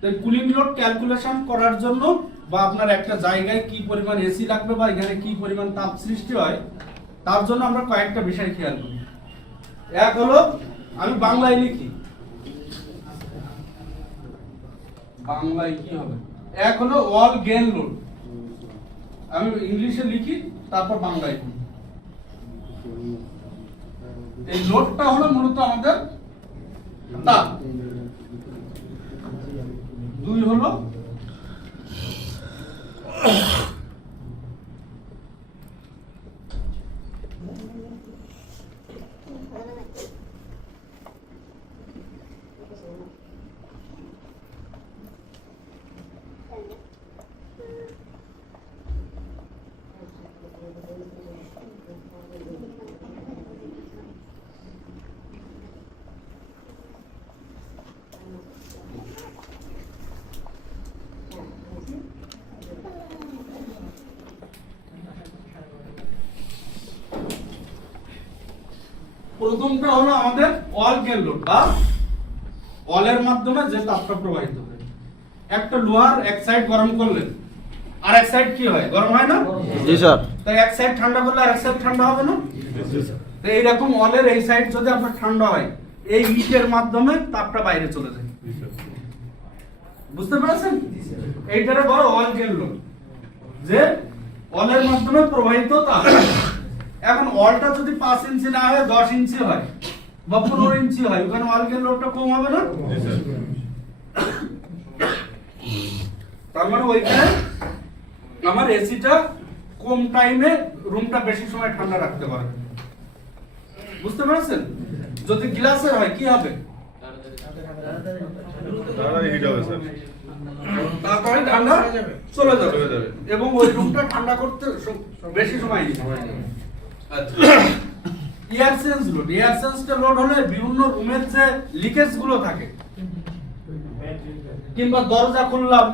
তো cooling load calculation করার জন্য বা আপনার একটা জায়গায় কি পরিমাণ এসি লাগবে বা এখানে কি পরিমাণ তাপ সৃষ্টি হয় তার জন্য আমরা কয়েকটা বিষয় খেয়াল করি। এক হলো, আমি বাংলায় লিখি, বাংলায় কি হবে, এক হলো ওয়াল গেন লোড, আমি ইংলিশে লিখি তারপর বাংলায় লিখি। এই লোডটা হলো মূলত আমাদের তাপ। দুই হলো প্রথমটা হলো আমাদের ওয়াল গেন লোড বা ওয়ালের মাধ্যমে যে তাপটা প্রবাহিত হয়। একটা লোহার এক সাইড গরম করলে আর এক সাইড কি হয়, গরম হয় না? জি স্যার। তাই এক সাইড ঠান্ডা করলে আর এক সাইড ঠান্ডা হবে না? জি স্যার। তো এইরকম ওয়ালের এই সাইড যদি আপনার ঠান্ডা হয়, এই হিটের মাধ্যমে তাপটা বাইরে চলে যায়। বুঝতে পেরেছেন? এইটারে বড় ওয়াল গেন লোড, যে ওয়ালের মাধ্যমে প্রবাহিত তাপ। এখন ওয়ালটা যদি 5 ইঞ্চি না হয় 10 ইঞ্চি হয় বা 15 ইঞ্চি হয়, ওখানে ওয়াল গেন লোডটা কম হবে না? তার মানে ওইখানে আমার এসিটা কম টাইমে রুমটা বেশি সময় ঠান্ডা রাখতে পারবে। বুঝতে পেরেছেন? যদি গ্লাসের হয় কি হবে, তাড়াতাড়ি হিট হবে স্যার, তারপরে ঠান্ডা চলে যাবে এবং ওই রুমটা ঠান্ডা করতে বেশি সময় নিতে পারবে। আচ্ছা, এয়ার সেন্স লোড, এয়ার সেন্সটা লোড হলে বিভিন্ন রুমের যে লিকেজ গুলো থাকে, কিংবা দরজা খুললাম,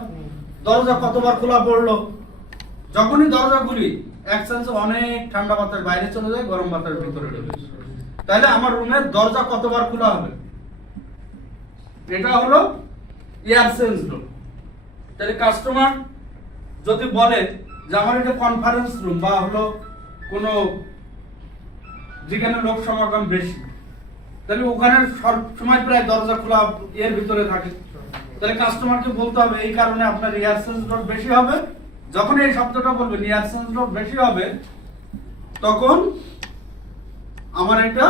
দরজা কতবার খোলা পড়লো, যখনই দরজা খুলি এক সেন্সে অনেক ঠান্ডা বাতাস বাইরে চলে যায়, গরম বাতাস ভিতরে ঢোকে। তাহলে আমার রুমের দরজা কতবার খোলা হবে, এটা হলো এয়ার সেন্স লোড। তাহলে কাস্টমার যদি বলে যে আমার এটা কনফারেন্স রুম বা হলো কোনো যেখানে লোক সমাগম বেশি, তাহলে ওখানে সব সময় প্রায় দরজা খোলা এর ভিতরে থাকে, তাহলে কাস্টমারকে বলতে হবে এই কারণে আপনার এয়ার সেন্স লোড বেশি হবে। যখন এই শব্দটা বলবেন এয়ার সেন্স লোড বেশি হবে, তখন আমার এটা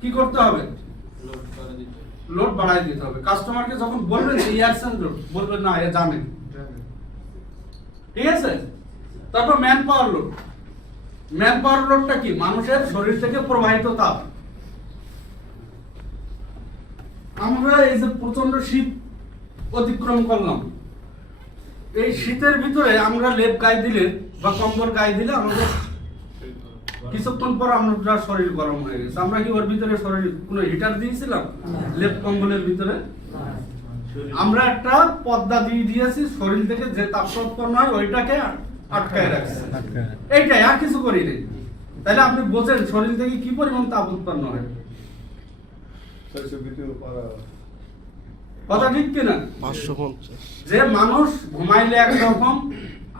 কি করতে হবে, লোড বাড়াই দিতে হবে। কাস্টমারকে যখন বলবেন যে এয়ার সেন্স লোড, বলবেন না এ জানেন, ঠিক আছে? তারপর manpower load, manpower লোডটা কি, মানুষের শরীর থেকে প্রবাহিত তাপ। আমরা এই যে প্রচন্ড শীত অতিক্রম করলাম, এই শীতের ভিতরে আমরা লেপ গায়ে দিলে বা কম্বল গায়ে দিলে আমাদের কিছুক্ষণ পর আমরা শরীর গরম হয়ে গেছে। আমরা কি ওর ভিতরে শরীর কোনো হিটার দিয়েছিলাম লেপ কম্বলের ভিতরে? আমরা একটা পর্দা দিয়ে দিয়েছি, শরীর থেকে যে তাপটা উৎপন্ন হয় ওইটাকে আটকায় রাখছে, এইটাই, আর কিছু করি নেই। তাহলে আপনি বোঝেন শরীর থেকে কি পরিমাণ তাপ উৎপন্ন হয়। কথা ঠিক কিনা? যে মানুষ ঘুমাইলে একরকম,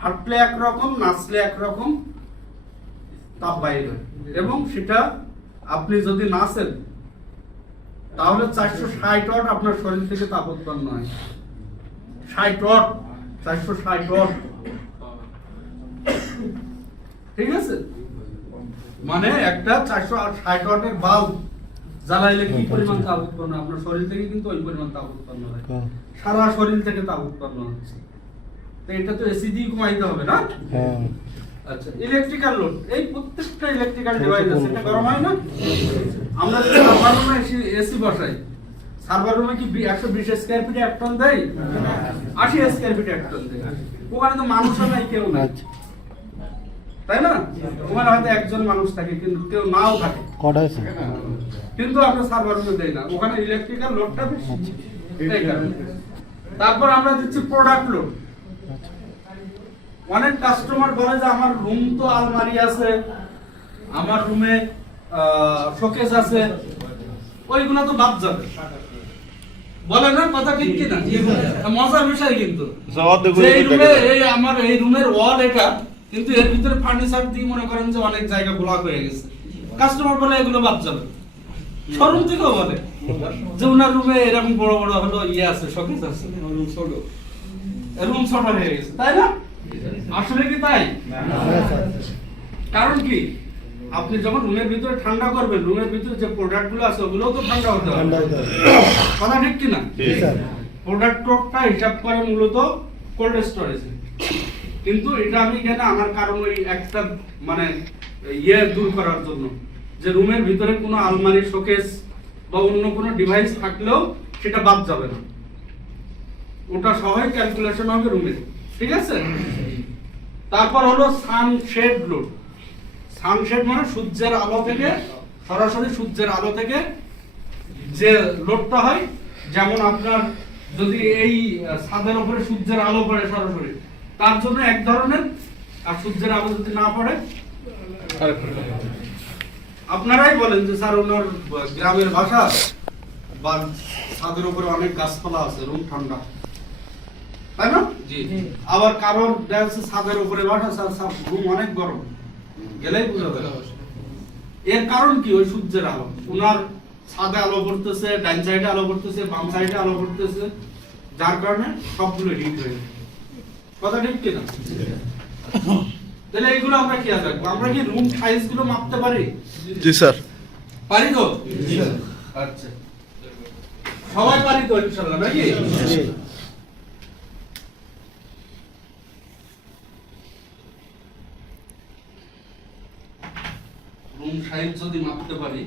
হাঁটলে একরকম, নাচলে একরকম তাপ বাইরে হয়, এবং সেটা আপনি যদি নাচেন তাহলে 460 ওয়াট আপনার শরীর থেকে তাপ উৎপন্ন হয়। 60 ওয়াট, 460 ওয়াট, ঠিক আছে? মানে একটা 460 ওয়াটের বাল্ব জ্বালাইলে কি পরিমাণ তাপ উৎপন্ন হয়, আপনার শরীর থেকে কিন্তু ওই পরিমাণ তাপ উৎপন্ন হয়, সারা শরীর থেকে তাপ উৎপন্ন হচ্ছে। তো এটা তো এসি দিয়ে কমাইতে হবে না? আচ্ছা, ইলেকট্রিক্যাল লোড, এই প্রত্যেকটা ইলেকট্রিক্যাল ডিভাইস আছে, এটা গরম হয় না? আমরা যদি সার্ভার রুমে এসি বসাই, সার্ভার রুমে কি 120 স্কয়ার ফিটে 1 টন দেয়? 80 স্কয়ার ফিটে 1 টন দেয়। ওখানে তো মানুষও নাই, কেউ নাই, তাই না? ওখানে হয়তো একজন মানুষ থাকে, কিন্তু কেউ নাও থাকে, কিন্তু আমরা সার্ভার রুমে দেই না, ওখানে ইলেকট্রিক্যাল লোডটা বেশি। তারপর আমরা দিচ্ছি প্রোডাক্ট লোড। অনেক কাস্টমার বলে যে আমার রুম তো আলমারি আছে, আমার রুমে শোকেস আছে, ওইগুলো তো বাদ যাবে। বলে না কথা ঠিক কি না? মজার বিষয় কিন্তু দেখুন, যে এই রুমে এই আমার এই রুমের ওয়াল এটা, কিন্তু এর ভিতরে ফার্নিচার দিয়ে মনে করেন যে অনেক জায়গা ব্লক হয়ে গেছে। কাস্টমার বলে এগুলো বাদ যাবে, শোরুম থেকেও বলে যে ওনার রুমে এরকম বড় বড় হলো ইয়ে আছে, শোকেস আছে, রুম ছোট হয়ে গেছে, তাই না? আসলে কি তাই? কারণ কি, আপনি যখন রুমের ভিতরে ঠান্ডা করবেন, রুমের ভিতরে যে প্রোডাক্ট গুলো আছে ওগুলোও তো ঠান্ডা হতে হবে, কথা ঠিক কি না? প্রোডাক্টটা হিসাব করে মূলত কোল্ড স্টোরেজে, কিন্তু এটা আমি এখানে আমার কারণ ওই একটা মানে ইয়ে দূর করার জন্য, যে রুমের ভিতরে কোনো আলমারি, শোকেস বা অন্য কোনো ডিভাইস থাকলেও সেটা বাদ যাবে না, ওটা সবাই ক্যালকুলেশন হবে রুমের, ঠিক আছে? তারপর হলো সানশেড লোড। সানশেড মানে সূর্যের আলো থেকে, সরাসরি সূর্যের আলো থেকে যে লোডটা হয়, যেমন আপনার যদি এই ছাদের উপরে সূর্যের আলো পড়ে সরাসরি, তার জন্য এক ধরনের, আর সূর্যের আলো যদি না পড়ে আপনারাই বলেন যে স্যার ওনার গ্রামের ভাষা বা ছাদের উপরে অনেক গাছপালা আছে, রুম ঠান্ডা, তাই না? জি। আবার কারোর দেখা যাচ্ছে ছাদের উপরে বাসা, রুম অনেক গরম, গেলেই বুঝা যাবে। এর কারণ কি, ওই সূর্যের আলো, ওনার ছাদে আলো পড়তেছে, ডান সাইডে আলো পড়তেছে, বাম সাইডে আলো পড়তেছে, যার কারণে সবগুলো হিট হয়ে যায়, কথা ঠিক কিনা? তাহলে এইগুলো আমরা কি রাখবো? আমরা কি রুম সাইজ গুলো মাপতে পারি? জি স্যার, পারি তো? আচ্ছা, সবাই পারি তো ইনশাআল্লাহ, নাকি? রুম সাইজ যদি মাপতে পারি,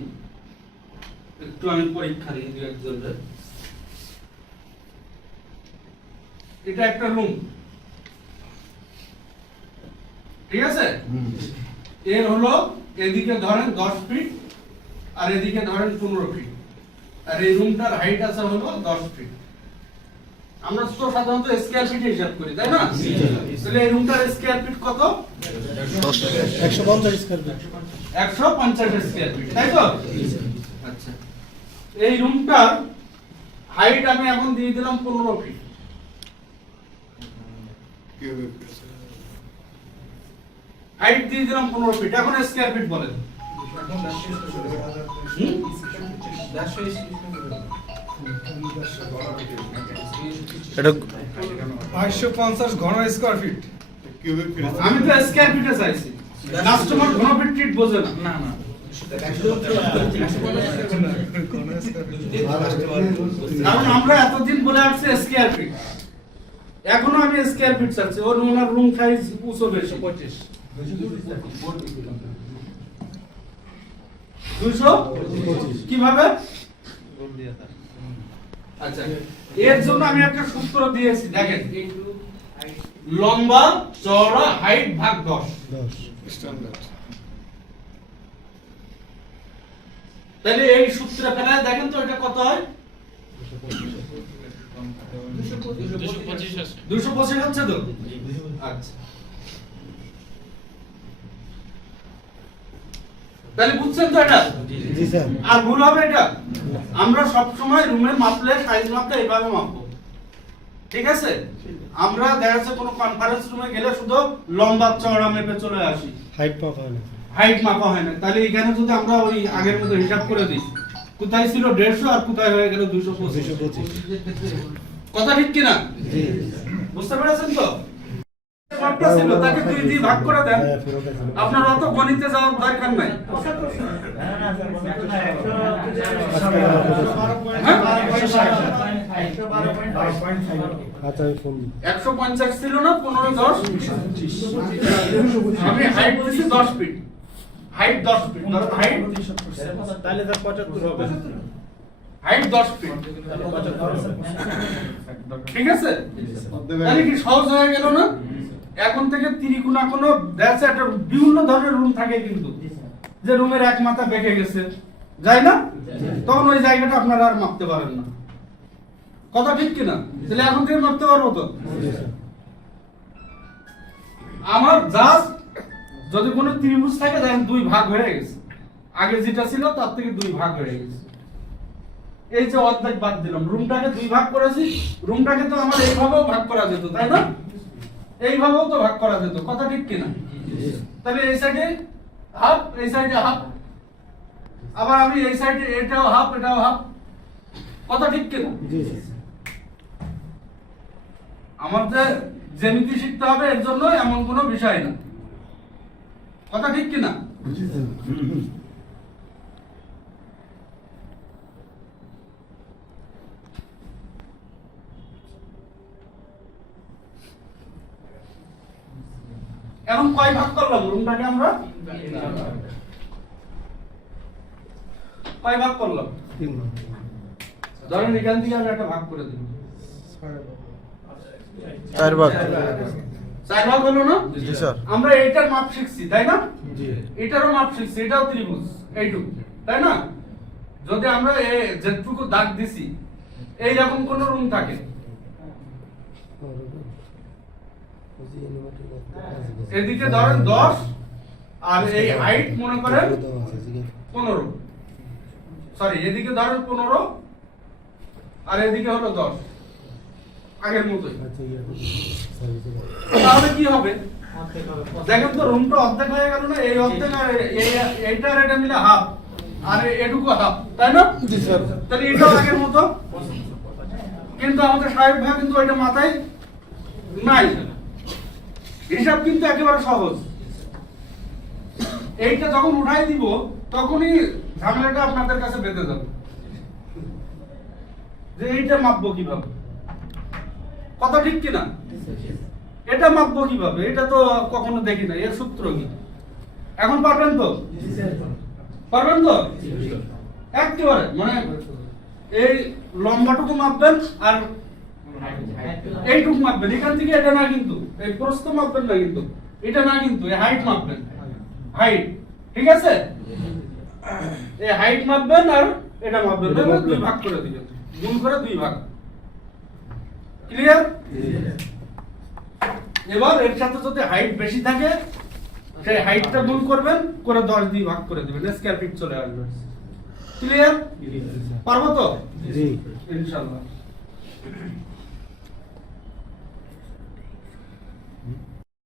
একটু আমি পরীক্ষা নিই দু একজনের। এটা একটা রুম, ঠিক আছে? এর হলো এদিকে ধরেন 10 ফিট আর এদিকে ধরেন 15 ফিট, আর এই রুমটার হাইট আছে হলো 10 ফিট। আমরা তো সাধারণত স্কয়ার ফিটে হিসাব করি, তাই না? তাহলে এই রুমটার স্কয়ার ফিট কত? 150 স্কয়ার ফিট। 150 স্কয়ার ফিট, তাই তো? আচ্ছা, এই রুমটার হাইট আমি এখন দিয়ে দিলাম 15 ফিট। হাইট দিয়ে দিলাম 15 ফিট, এখন স্কয়ার ফিট বলেন। এটা 550 ঘন স্কয়ার ফিট। আমি তো স্কয়ার ফিটে চাইছি, কাস্টমার ঘন ফিট টিট বোঝে না। না না, কারণ আমরা এতদিন বলে আসছি স্কয়ার ফিট, এখনো আমি স্কয়ার ফিট চাচ্ছি। ওর ওনার রুম সাইজ উঁচু বেশি, 25 200 কিভাবে? আচ্ছা, এর জন্য আমি একটা সূত্র দিয়েছি, দেখেন, লম্বা চওড়া হাইট ভাগ 10 স্ট্যান্ডার্ড। তাহলে এই সূত্রে ফেলায় দেখেন তো এটা কত হয়? 225 হচ্ছে তো? আচ্ছা, তাহলে বুঝছেন তো এটা? জি স্যার। আর ভুল হবে এটা? আমরা সব সময় রুমে মাপলে, সাইজ মাপলে এইভাবে মাপবো, ঠিক আছে? আমরা দেখা যাচ্ছে কোনো কনফারেন্স রুমে গেলে শুধু লম্বা চওড়া মেপে চলে আসি, হাইট মাপা হয় না। হাইট মাপা হয় না। তাহলে এখানে যদি আমরা ওই আগের মতো হিসাব করে দিই, কোথায় ছিল 150 আর কোথায় হয়ে গেল 225, কথা ঠিক কিনা? জি। বুঝতে পেরেছেন তো? মাপটা ছিল, তাকে 2 দিয়ে ভাগ করে দেন, আপনার অত গণিতে যাওয়ার দরকার নাই। আচ্ছা, 150 ছিল না, 15 10 আমি হাইট দিছি 10 ফিট, হাইট 10 ফিট, ধরো হাইট তাহলে স্যার 75 হবে। হাইট 10 ফিট, ঠিক আছে? তাহলে কি সহজ হয়ে গেল না? এখন থেকে ত্রিকোণা কোনো দেখা একটা বিভিন্ন ধরনের রুম থাকে, কিন্তু যে রুমের এক মাথা বেঁকে গেছে, যায় না? তখন ওই জায়গাটা আপনারা আর মাপতে পারেন না, কথা ঠিক কিনা? তাহলে এখন থেকে মাপতে পারবো তো? আমার জাস্ট যদি কোনো ত্রিভুজ থাকে, দেখেন 2 ভাগ হয়ে গেছে, আগে যেটা ছিল তার থেকে 2 ভাগ হয়ে গেছে, এই যে অর্ধেক বাদ দিলাম, রুমটাকে দুই ভাগ করেছি, রুমটাকে তো আমার এইভাবেও ভাগ করা যেত, তাই না? এইভাবেও তো ভাগ করা যেত, কথা ঠিক কিনা? তাহলে এই সাইডে হাফ, এই সাইডে হাফ, আবার আমি এই সাইডে এটাও হাফ, এটাও হাফ, কথা ঠিক কিনা? আমাদের জ্যামিতি শিখতে হবে, এর জন্য এমন কোনো বিষয় না, কথা ঠিক কিনা? এখন কয় ভাগ করলাম রুমটাকে আমরা? কয় ভাগ করলাম? ধরেন এখান থেকে আমরা একটা ভাগ করে দিলাম, 4 ভাগ। 4 ভাগ হলো না? জি স্যার। আমরা এইটার মাপ শিখছি, তাই না? জি। এটারও মাপ শিখছি, এটাও ত্রিভুজ, এইটুকু, তাই না? যদি আমরা যেটুকু দাগ দিছি এইরকম কোন রুম থাকে, এদিকে ধরেন 10 আর এই হাইট মনে করেন 15, সরি এদিকে ধরেন 15 আর এদিকে হলো 10, আগের মতোই। তাহলে কি হবে? দেখেন তো রুমটা অর্ধেক হয়ে গেল না? এই অর্ধেক আর এইটা আর এটা মিলে হাফ, আর এটুকু হাফ, তাই না? জি স্যার। তাহলে এটাও আগের মতো, কিন্তু আমাদের সাহেব ভাই কিন্তু ওইটা মাথায় নাই। হিসাব কিন্তু একেবারে সহজ। এইটা যখন উঠাই দিব তখনই ঝামেলাটা আপনাদের কাছে বেঁধে যাবে যে এইটা মাপবো কিভাবে, কথা ঠিক কিনা? এটা মাপবো কিভাবে? এটা তো কখনো দেখি না, এর সূত্র কি? এখন পারবেন তো? পারবেন তো? একেবারে মানে এই লম্বাটুকু মাপবেন আর এইটুকু মাপবেন, এখান থেকে এটা না কিন্তু, এই প্রস্থ মাপবেন না কিন্তু, এটা না কিন্তু, এই হাইট মাপবেন, হাইট, ঠিক আছে? এই হাইট মাপবেন আর এটা মাপবেন, দুই ভাগ করে দিবেন, গুণ করে 2 ভাগ, ক্লিয়ার? এবার এর সাথে যদি হাইট বেশি থাকে সেই হাইটটা গুণ করবেন, করে 10 দিয়ে ভাগ করে দিবেন, স্কয়ার ফিট চলে আসবে, ক্লিয়ার? পারবো তো? জি। ইনশাআল্লাহ।